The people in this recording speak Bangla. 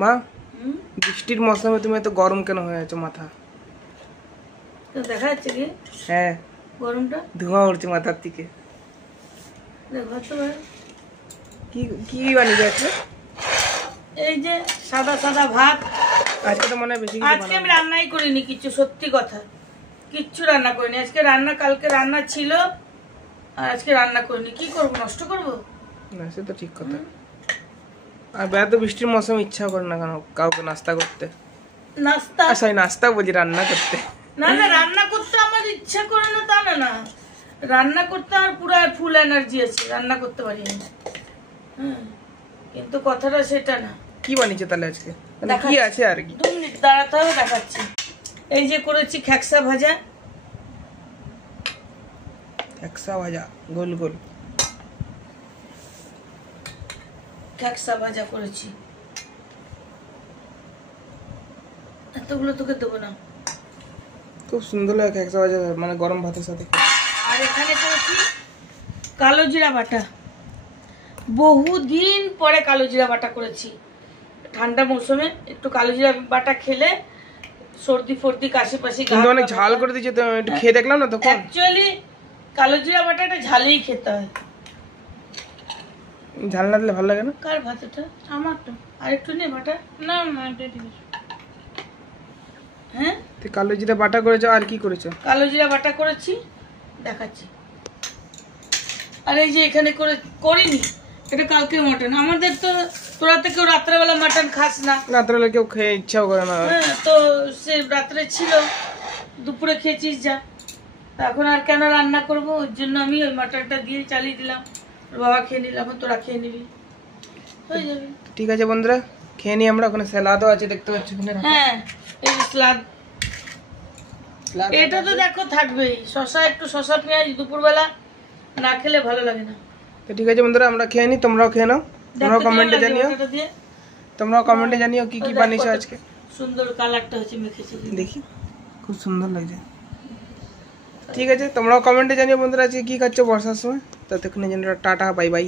মা বৃষ্টির মৌসুমে তুমি এত গরম কেন হয়ে আছো মাথা? দেখা যাচ্ছে কি? হ্যাঁ গরমটা ধোঁয়া উঠছে মাথার থেকে। কি কি বানিয়ে যাচ্ছে? এই যে সাদা সাদা ভাত। আজকে তো মনে হয় বেশি কিছু আজকে আমি রান্নাই করিনি কিছু, সত্যি কথা কিচ্ছু রান্না করিনি আজকে। রান্না কালকে রান্না ছিল আর আজকে রান্না করিনি। কি করব, নষ্ট করব না? সে তো ঠিক কথা। আর বেলা তো বৃষ্টির মৌসুম ইচ্ছা করে না কেন কাউকে নাস্তা করতে? নাস্তা সরি নাস্তা বলছি, রান্না করতে। না না, রান্না করতে আমার ইচ্ছা করে না তা না, না রান্না করতে আমার পুরো ফুল এনার্জি আছে, রান্না করতে পারি আমি। কিন্তু কথাটা সেটা না। কি বানিয়েছে তাহলে আজকে? মানে কি আছে আর কি? 2 মিনিট দাঁড়াতে হবে, দেখাচ্ছি। এই যে করেছি খেকসা ভাজা। খেকসা ভাজা গোল গোল খেকসা ভাজা করেছি। এতগুলো তোকে দেবো না। খুব সুন্দর লাগে খেকসা ভাজা, মানে গরম ভাতের সাথে। আর এখানে করেছি কালো জিরা বাটা। বহুদিন পরে কালো জিরা বাটা করেছি। ঠান্ডা মৌসুমে একটু কালো জিরা বাটা খেলে সর্দি ফর্দি কাশি পাশি। কিন্তু অনেক ঝাল করে দিয়েছে তো, একটু খেয়ে দেখলাম না তখন। অ্যাকচুয়ালি কালো জিরা বাটাটা ঝালেই খেতে হয়। ঝাল না দিলে ভালো লাগে না। কার ভাত এটা? আমার তো। আর একটু নে বাটা। না না এটা ঠিক আছে। হ্যাঁ তুই কালো জিরা বাটা করেছো আর কি করেছো? কালো জিরা বাটা করেছি, দেখাচ্ছি। আর এই যে এখানে করিনি, এটা কালকে মটন। আমাদের তো তোরা তো কেউ রাত্রেবেলা মটন খাস না। রাত্রেবেলা কেউ খেয়ে ইচ্ছাও করে না। হ্যাঁ, তো সে রাত্রে ছিল, দুপুরে খেয়েছিস যা। এখন আর কেন রান্না করবো, ওর জন্য আমি ওই মটনটা দিয়ে চালিয়ে দিলাম। বাবা খেয়ে নিলাম, তোরা খেয়ে নিবি, হয়ে যাবে। ঠিক আছে বন্ধুরা, খেয়ে নিই আমরা। ওখানে স্যালাডও আছে দেখতে পাচ্ছি। হ্যাঁ এই যে স্যালাড, এটা তো দেখো থাকবেই। শশা, একটু শশা পেঁয়াজ দুপুরবেলা না খেলে ভালো লাগে না। তো ঠিক আছে বন্ধুরা, আমরা খেয়ে নিই, তোমরাও খেয়ে নাও। তোমরাও কমেন্টে জানিও কি কি বানিয়েছো আজকে। সুন্দর কালারটা হচ্ছে, মেখেছি দেখি, খুব সুন্দর লাগছে। ঠিক আছে, তোমরাও কমেন্টে জানিও বন্ধুরা আজকে কি খাচ্ছো বর্ষার সময়। ততক্ষণে টাটা, বাই বাই।